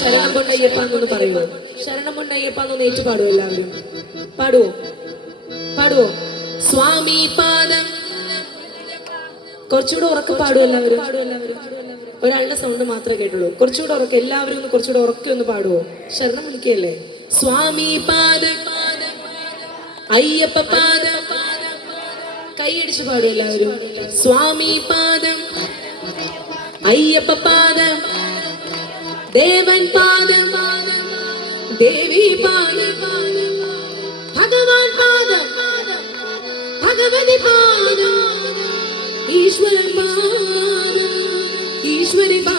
ശരണം പൊന്നയ്യപ്പ എന്നൊന്ന് പറയുമോ? ശരണം പൊന്നയ്യപ്പ എന്നൊന്ന് ഏറ്റു പാടുമോ? എല്ലാവരും പാടുവോ? പാടുവോ? സ്വാമി പാദം. കുറച്ചുകൂടെ ഉറക്കെ പാടും എല്ലാവരും. ഒരാളുടെ സൗണ്ട് മാത്രമേ കേട്ടുള്ളൂ. കുറച്ചുകൂടെ ഉറക്കെ എല്ലാവരും ഒന്ന് കുറച്ചുകൂടെ ഉറക്കെ ഒന്ന് പാടുവോ? ശരണം വിളിക്കല്ലേ. സ്വാമി പാദം, അയ്യപ്പ പാദം. കൈയടിച്ച് പാടും എല്ലാവരും. സ്വാമി പാദം, അയ്യപ്പ പാദം, ദേവൻ പാദം, ദേവി പാദം, ഭഗവാൻ പാദം, ഭഗവതി പാദം, ഈശ്വരൻ പാദം, ഈശ്വരി പാദം.